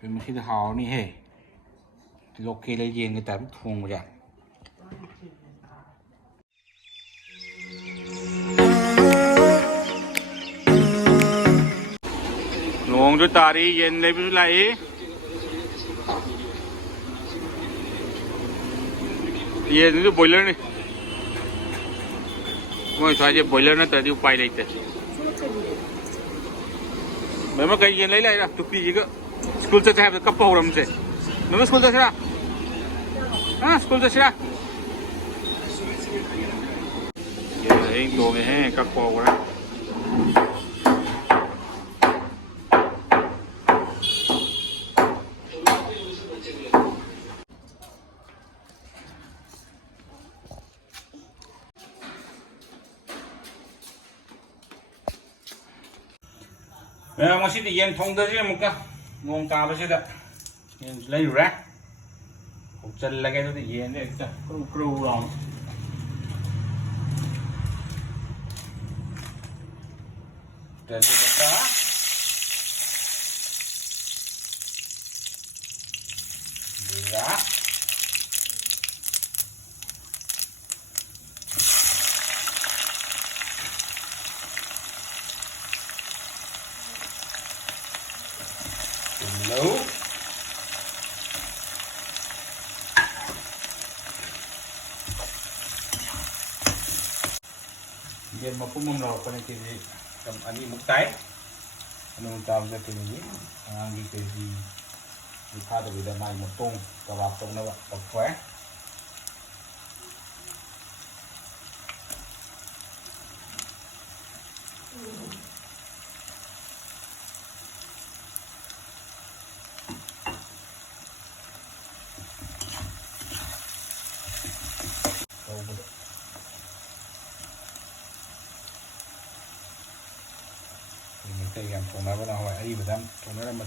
เป็นมันที่หาวนี่เฮ้โลเกเลยเย็นกันแต่ไม่ทวงไปจ้ะนงจุดตาดีเย็นเลยพี่ไรเย็นนี่บอยเลอร์นี่ไม่ใช่จะบอยเลอร์นะแต่ที่ไปเลยแต่ไม่มาकहीं yen ले तुम पीजिएगा school से चाहे कब हो रहा हमसे मैं स्कूल से चला हाँ स्कूल से चला ये दो में हैं कब हो रहा masih di yen thong dah je muka ngong ka ba je da yen lai ra hok chal lage to di yen ne ekta kru kru rong dan kita bila Hello. Yan mapumumlaw pa ng tini ani muktay. Anong tawag na tini? Ang gikezi ikado bida may mutong kawapong na pagkwe. Mình làm thùng nó bắt đầu ấy mà dám thùng nó là mình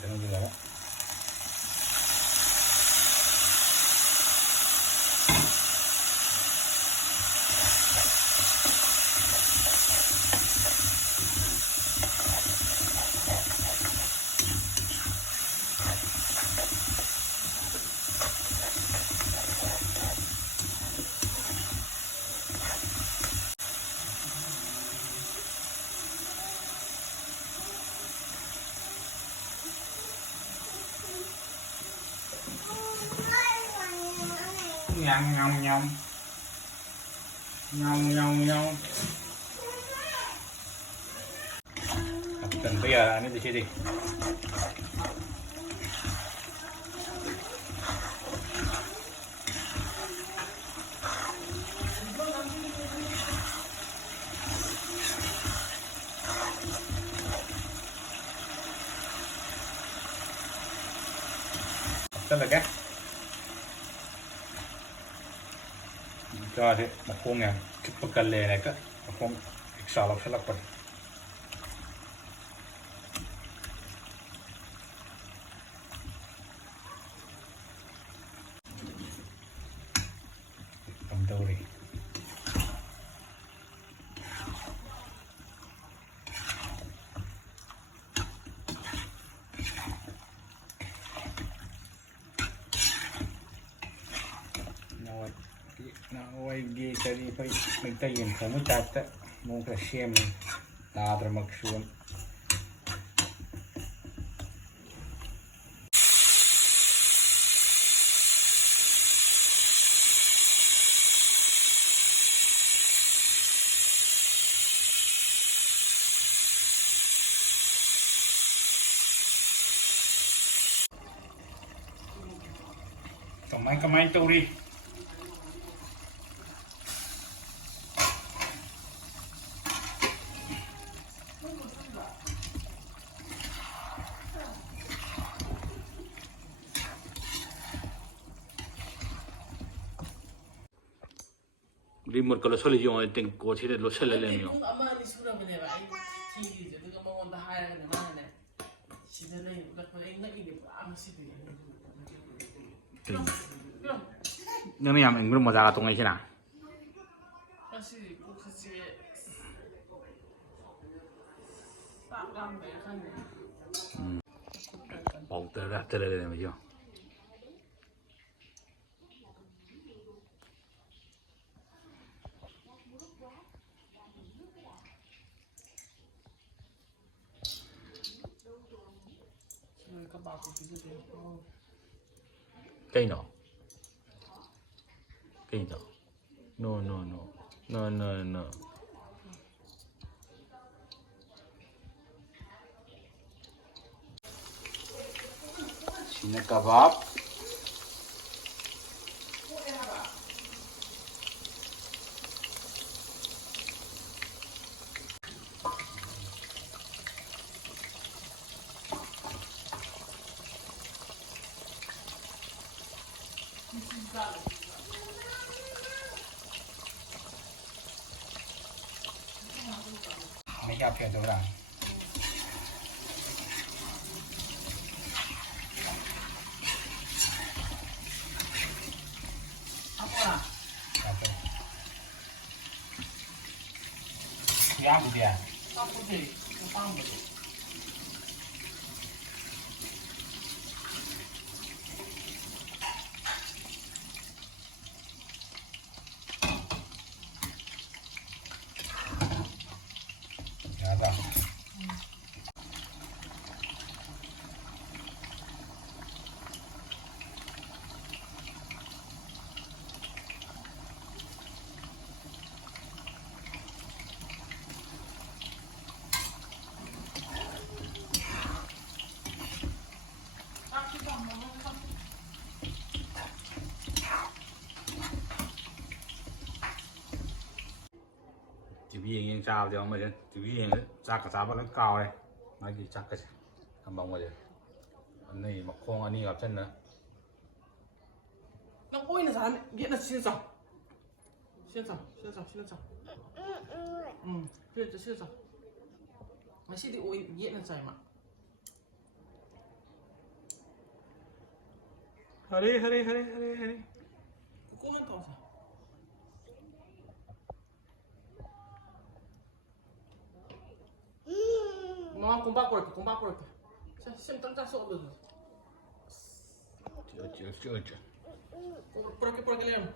kita nunggu lah. Nhong nhong nhong nhong nhong nhong cần bây giờ anh đi chơi đi rất là gắt cho thế một khung này cái bậc cần lề này các một khung xào lọc sẽ lọc vào cầm đâu đi Nawai gi tadi pai minta yen kamu tata mau ke siem na dramaksuan Kamay tauri. Remote kalau soalnya yang ting coach itu lo sel lem yo. Ama ni surah mana ba? Ay TV jadi kamu mau dah hire kan mana? Sida na yung dapat ay naging am sida. Yang ni yang belum mau jaga tungai sih na. Kasi kasi tak lambat kan. Bau terlalu lem yo. Cây nó no sini kebab mấy cái chuyện đó là yang gì à? Apa sih? Apa sih? Ya dah. Chỉ vì những sao thì ông mà chứ chỉ vì những chắc cả sao vẫn cao đây nói gì chắc cái thằng bông rồi anh này mặc khoang anh đi gặp chân nữa Nó ôi là sao? Nghĩa là xin sao? Xin sao? Xin sao? Xin sao? Xin sao? Mà xin thì ôi nghĩa là sao mà? Hurry. Cô nó tao sao? Mama kumpa por aqui. Sempre tá só do. Chưa. Por aqui lembra?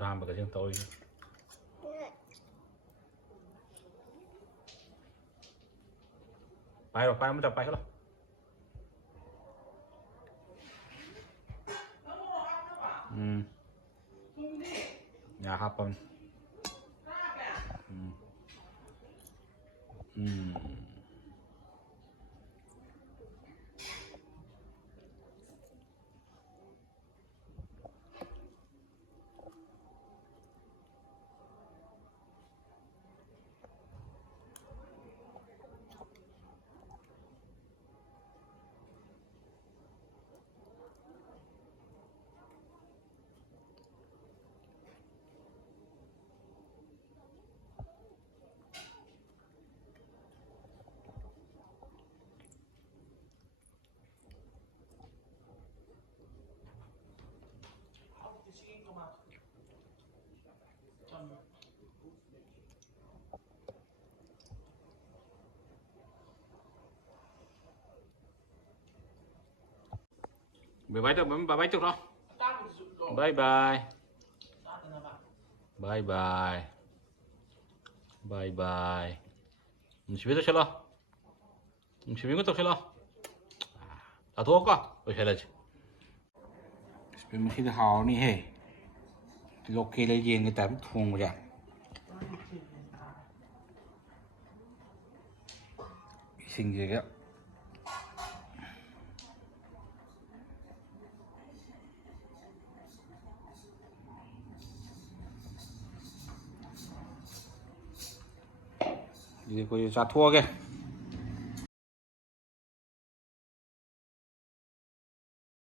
làm cái riêng tôi bay mới tập bay hết rồi nhà hấp không Bye bye được rồi. Bye bye. บายบายบายบายمش بيده شلا مش بيموت شلا اتوقع وش هلاج مش ده هاوني هي لوكي لي جين cái tấm thùng vậy sinh gì đó đi coi ra thua kìa